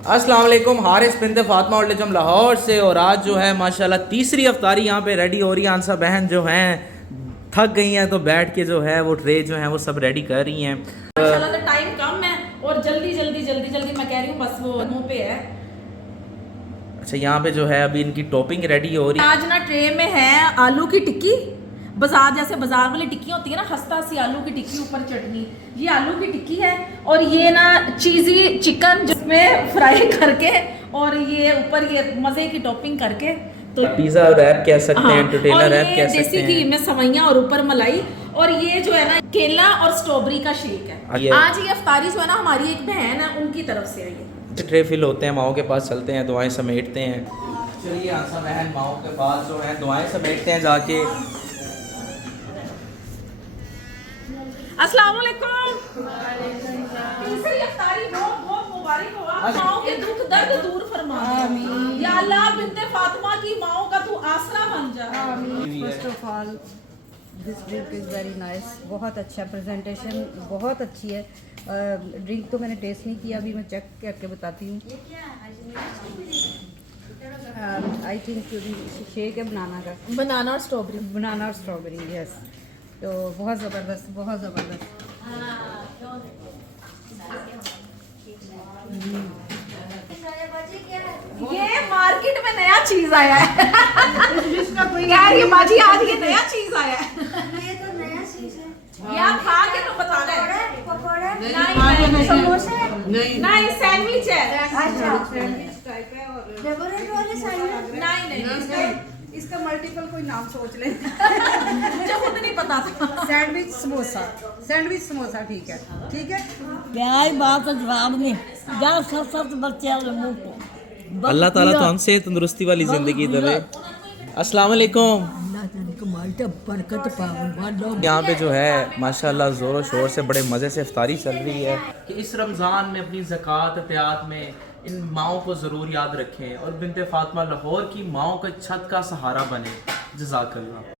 अस्सलाम वालेकुम, हारिस बिनते फातिमा उल्लजम लाहौर से। और आज जो है माशाल्लाह तीसरी अफ्तारी यहाँ पे रेडी हो रही है। आंसा बहन जो हैं थक गई हैं तो बैठ के जो है वो ट्रे जो है वो सब रेडी कर रही हैं। माशाल्लाह तो टाइम कम है और जल्दी जल्दी जल्दी जल्दी मैं कह रही हूँ बस वो मुंह पे है। अच्छा, यहाँ पे जो है अभी इनकी टॉपिंग रेडी हो रही है। आज ना ट्रे में है आलू की टिक्की, बाजार जैसे बाजार वाली टिक्की होती है ना, खस्ता सी आलू की टिक्की ऊपर चटनी, ये आलू की टिक्की है। और ये ना चीज़ी चिकन जिसमें फ्राई करके और ये ऊपर ये मज़े की टॉपिंग करके, तो पिज़्ज़ा रैप कह सकते हैं, टोटेला और रैप ये कह सकते देसी हैं। घी में सवैयां और ऊपर मलाई, और ये जो है ना केला और स्ट्रॉबेरी का शेक है। आज ये अफ्तारी जो है ना हमारी एक बहन है उनकी तरफ से आई है। ट्रे फिल होते हैं, माओ के पास चलते हैं, दुआएं समेटते हैं। चलिए आंसा बहन माओ के पास जो है दुआएं समेटते हैं जाके। अस्सलाम वालेकुम। तीसरी अफ्तारी बहुत बहुत मुबारक हो। आप माओ के दुख दर्द दूर फरमा। आमीन या अल्लाह, बिनते फातिमा की माओ का तू आसरा बन जा। आमीन। First of all this drink is very nice, बहुत अच्छा प्रेजेंटेशन, बहुत अच्छी है। ड्रिंक तो मैंने टेस्ट नहीं किया, अभी मैं चेक करके बताती हूँ। आई थिंक शेक है बनाना का, बनाना और स्ट्रॉबेरी, बनाना और स्ट्रॉबेरी, यस। तो बहुत ज़बरदस्त, बहुत ज़बरदस्त। ये मार्केट में नया चीज आया है। यार ये बाजी आज ये नया चीज आया है। ये तो नया चीज है। ये आप खा के तो बता रहे हैं। पकौड़े नहीं, समोसे नहीं सैंडविच है। अच्छा सैंडविच टाइप है और डेकोरेट वाले सैंडविच। नहीं इसका मल्टीपल कोई नाम सोच ले। मुझे खुद नहीं पता था। सैंडविच समोसा, सैंडविच समोसा, ठीक है, ठीक है। प्यारी बात का जवाब नहीं, जाओ सब सब बच्चे वाले मुंह को। अल्लाह ताला तो हमसे तंदुरुस्ती वाली ज़िंदगी देवे। अस्सलाम वालेकुम। बरकत पाओ। यहाँ पे जो है माशाल्लाह ज़ोर शोर से बड़े मज़े से इफ्तारी चल रही है कि इस रमज़ान में अपनी ज़कात अतियात में इन माओं को ज़रूर याद रखें और बिनते फातिमा लाहौर की माओं का छत का सहारा बने। जज़ाकल्लाह।